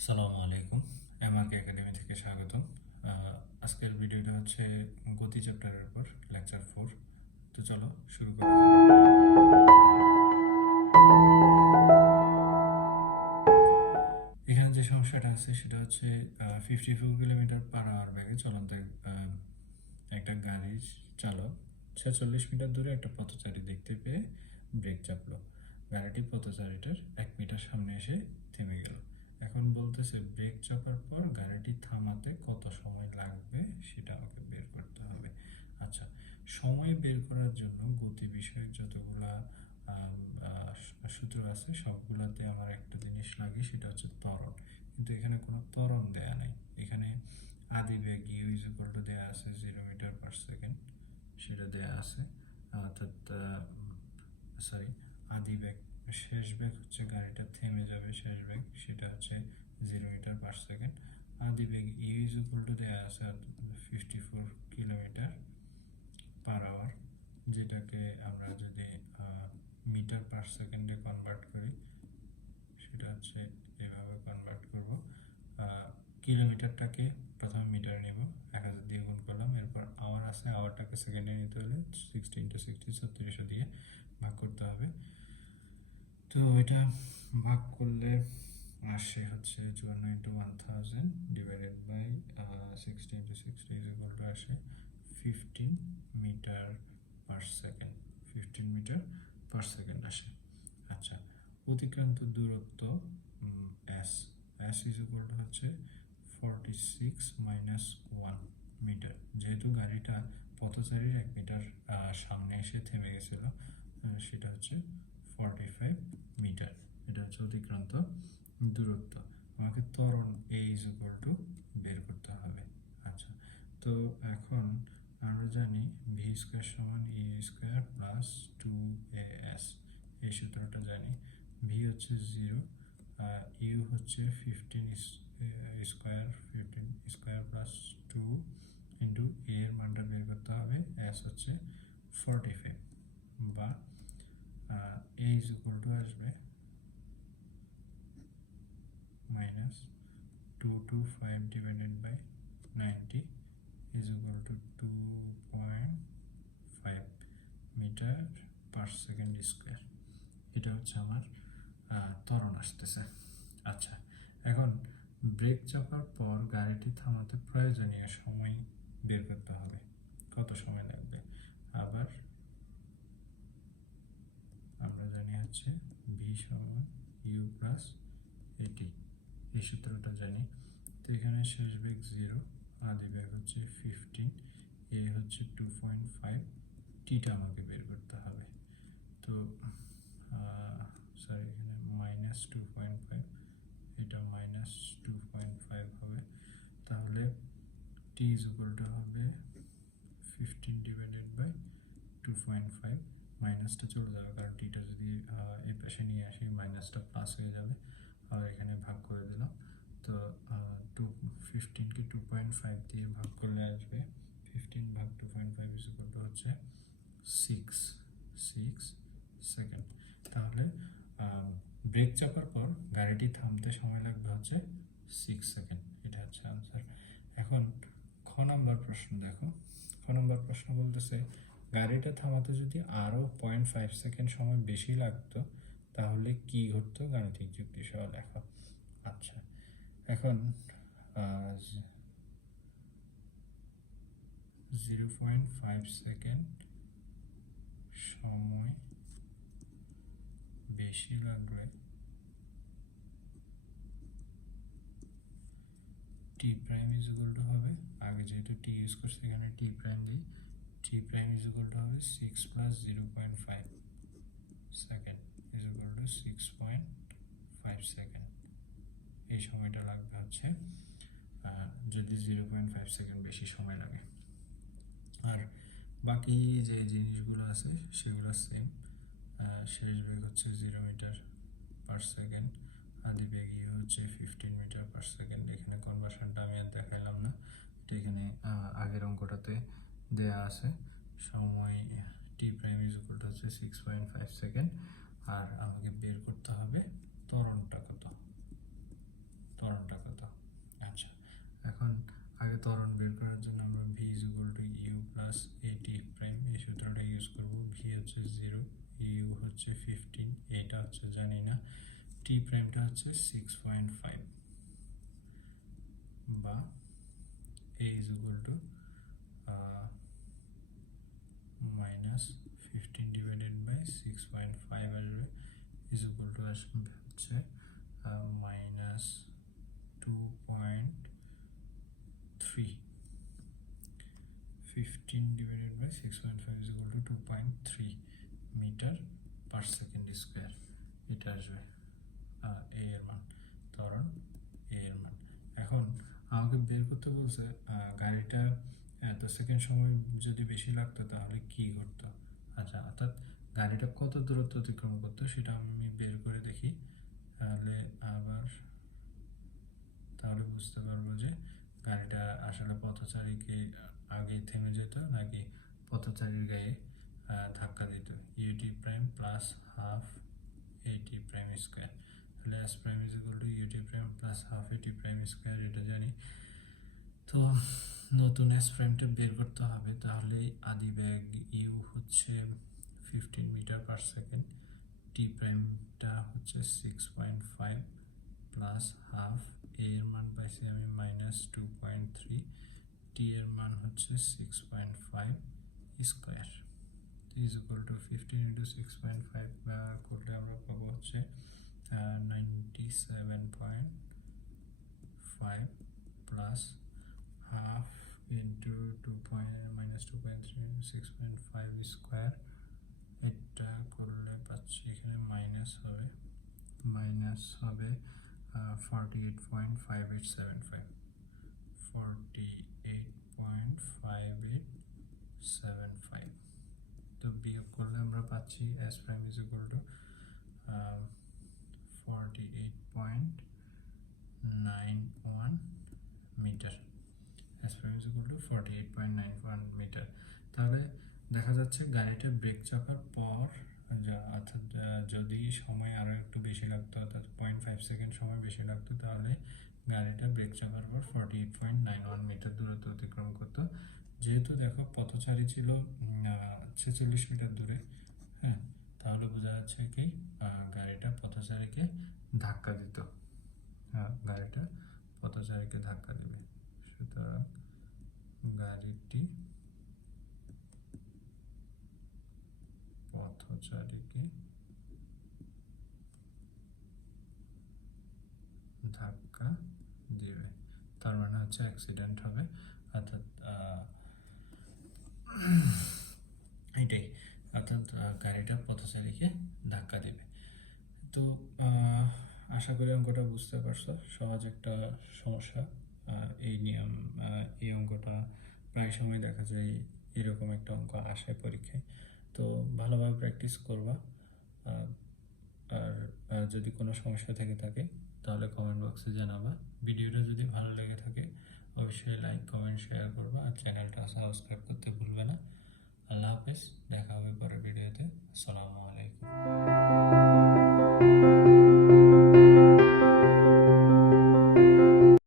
আসসালামু আলাইকুম। Mrk Academy থেকে স্বাগতম। আজকের ভিডিওটা হচ্ছে গতি চ্যাপ্টারের উপর, লেকচার 4। তো চলো শুরু করা যাক। এখানে যে সমস্যাটা আছে সেটা হচ্ছে 54 কিলোমিটার পার আওয়ার বেগে চলন্ত একটা গাড়ির চালক 46 মিটার দূরে একটা পথচারী দেখতে পেয়ে ব্রেক চাপলো। গাড়িটি পথচারীটার 1 মিটার সামনে এসে থেমে গেল। এখন বলতেছে ব্রেক চাপার পর গাড়িটি থামাতে কত সময় লাগবে সেটা আমাকে বের করতে হবে। আচ্ছা, সময় বের করার জন্য গতি বিষয়ক যতগুলা সূত্র আছে সবগুলাতে আমার একটা জিনিস লাগে, সেটা হচ্ছে ত্বরণ। কিন্তু এখানে কোনো ত্বরণ দেয়া নাই। এখানে আদিবেগ ইউ ইজ ইকুয়াল টু দেয়া আছে 0 মিটার পার সেকেন্ড, সেটা দেয়া আছে। অর্থাৎ আদিবেগ, শেষ বেগ হচ্ছে গাড়িটা থেমে যাবে, শেষ বেগ সেটা হচ্ছে 0 মিটার পার সেকেন্ড। আদিবেগ ইউ ইজ ইকুয়াল টু দেয়া আছে 54 কিলোমিটার পার আওয়ার, যেটাকে আমরা যদি মিটার পার সেকেন্ডে কনভার্ট করি সেটা হচ্ছে এভাবে কনভার্ট করব। কিলোমিটারটাকে প্রথমে মিটারে নিব, 1000 দিয়ে গুণ করলাম, এরপর আওয়ার আছে, আওয়ারটাকে সেকেন্ডে নিতে হলে 60 × 60 3600 দিয়ে ভাগ করতে হবে। তো এটা ভাগ করলে আসে হচ্ছে 54 × 1000 divided by 60 × 60 is equal to আসে 15 metre per second. 15 metre per second আসে। আচ্ছা, অতিক্রান্ত দূরত্ব S, S is equal to হচ্ছে 46 - 1 মিটার। যেহেতু গাড়িটা পথচারীর 1 মিটার সামনে এসে থেমে গেছিল, সেটা হচ্ছে 45 মিটার। এটা হচ্ছে অতিক্রান্ত দূরত্ব। আমাকে ত্বরণ এ ইজ ইকুয়াল টু বের করতে হবে। আচ্ছা, তো এখন আমরা জানি ভি স্কোয়ার সমান ই স্কোয়ার প্লাস 2as, এই সূত্রটা জানি। ভি হচ্ছে 0, ইউ হচ্ছে 15 square, 15 square plus 2 into A এর মানটা বের করতে হবে, এস হচ্ছে 45, বা এ ইজ ইকুয়াল টু আসবে minus 225 divided by 90 is equal to 2.5 metre per second square. এটা হচ্ছে আমার ত্বরণ আসতেছে। আচ্ছা, এখন ব্রেক চাপার পর গাড়িটি থামাতে প্রয়োজনীয় সময় বের করতে হবে, কত সময় লাগবে। আবার আমরা জানি হচ্ছে ভি সমান ইউ প্লাস এটি, এই সূত্রটা জানি। তো এখানে শেষ বেগ 0, আদি বেগ হচ্ছে 15, এ হচ্ছে 2.5, টিটা আমাকে বের করতে হবে। তো এখানে মাইনাস 2.5, এটা মাইনাস 2.5 হবে। তাহলে টি ইজ ইকুয়াল টু হবে 15 ডিভাইডেড বাই 2.5, মাইনাসটা চলে যাবে কারণ টিটা যদি এই পাশে নিয়ে আসি মাইনাসটা প্লাস হয়ে যাবে। আর এখানে ভাগ করে দিলাম, তো 15কে 2.5 দিয়ে ভাগ করলে আসবে 15 ভাগ 2.5 ইজ ইকুয়াল টু হচ্ছে 6 সেকেন্ড। তাহলে ব্রেক চাপার পর গাড়িটি থামতে সময় লাগবে হচ্ছে 6 সেকেন্ড। এটা হচ্ছে আনসার। এখন খ নম্বর প্রশ্ন দেখো। খ নম্বর প্রশ্ন বলতেছে গাড়িটা থামাতে যদি আরও 0.5 সেকেন্ড সময় বেশি লাগতো তাহলে কি ঘটতো, গাণিতিক যুক্তি সহ লেখো। আচ্ছা, এখন 0.5 সেকেন্ড সময় বেশি লাগলে টি প্রাইম ইজ ইকুয়াল টু হবে, আগে যেহেতু টি ইউজ করছে এখানে টি প্রাইম দিই, টি প্রাইম ইজ ইকুয়াল টু হবে 6 plus 0.5 second is equal two 6.5 second. এই সময়টা লাগবে হচ্ছে যদি 0.5 সেকেন্ড বেশি সময় লাগে। আর বাকি যে জিনিসগুলো আছে সেগুলো সেম। শেষ বেগ হচ্ছে 0 মিটার পার সেকেন্ড, আদি বেগ ইউ হচ্ছে 15 মিটার পার সেকেন্ড। এখানে কনভার্সনটা আমি আর দেখাইলাম না, এটা এখানে আগের অঙ্কটাতে দেয়া আছে। সময় টি প্রাইম ইজ ইকুয়াল টু হচ্ছে 6.5 সেকেন্ড। আর আমাকে বের করতে হবে ত্বরণটা কত, ত্বরণটা ত্বরণ বের করার জন্য আমরা V is equal to U plus A T prime এই সূত্রটা ইউজ করব। ভি হচ্ছে 0, ইউ হচ্ছে 15, এটা হচ্ছে জানি না, টি প্রাইমটা হচ্ছে 6.5 বা এ is equal to minus 15 divided by 6.5 আসবে, ইজ ইকুয়াল টু আসবে হচ্ছে minus 2.3। 15 divided by 6.5 is equal to 2.3 metre per second square, এটা আসবে এ এর মান, ত্বরণ এ এর মান। এখন আমাকে বের করতে বলছে গাড়িটা এত সেকেন্ড সময় যদি বেশি লাগতো তাহলে কি ঘটতো। আচ্ছা, অর্থাৎ গাড়িটা কত দূরত্ব অতিক্রম করতো সেটা আমি বের করে দেখি, তাহলে বুঝতে পারবো যে গাড়িটা আসলে পথচারীকে আগে থেমে যেত নাকি পথচারীর গায়ে ধাক্কা দিত। U T prime plus half A T prime square, তাহলে S prime is equal to U T prime plus half A T prime square, এটা জানি। তো নতুন এস প্রাইমটা বের করতে হবে, তাহলে আদি বেগ ইউ হচ্ছে 15 মিটার পার সেকেন্ড, টি প্রাইমটা হচ্ছে 6.5 প্লাস হাফ, এ এর মান পাইছি আমি মাইনাস 2.3, টি এর মান হচ্ছে 6.5 square is equal two 15 into 6.5 করলে আমরা পাবো হচ্ছে 97.5 plus half into minus 2.3 6.5 square, এটা করলে পাচ্ছি এখানে মাইনাস হবে 48.5875, 48.5875। তো বিয়োগ করলে আমরা পাচ্ছি S prime is equal to 48.91 metre, S prime is equal to 48.91 metre. তাহলে দেখা যাচ্ছে গাড়িটা ব্রেক চাপার পর অর্থাৎ যদি সময় আরও একটু বেশি লাগতো, অর্থাৎ 0.5 সেকেন্ড সময় বেশি লাগতো, তাহলে গাড়িটা ব্রেক চাপার পর 48.91 মিটার দূরত্ব অতিক্রম করতো। যেহেতু দেখো পথচারী ছিল 46 মিটার দূরে, হ্যাঁ, তাহলে বোঝা যাচ্ছে কি গাড়িটা পথচারীকে ধাক্কা দিত, গাড়িটা পথচারীকে ধাক্কা দেবে। সুতরাং গাড়িটি পথচারীকে ধাক্কা দিবে, তার মানে হচ্ছে অ্যাক্সিডেন্ট হবে, অর্থাৎ এটাই, অর্থাৎ গাড়িটা পথচারীকে ধাক্কা দেবে। তো আশা করি অঙ্কটা বুঝতে পারছো, সহজ একটা সমস্যা। এই নিয়ম এই অঙ্কটা প্রায় সময় দেখা যায় এরকম একটা অঙ্ক আসে পরীক্ষায়, তো ভালোভাবে প্র্যাকটিস করবা। আর যদি কোনো সমস্যা থেকে থাকে তাহলে কমেন্ট বক্সে জানাবা। ভিডিওটা যদি ভালো লেগে থাকে অবশ্যই লাইক, কমেন্ট, শেয়ার করবা।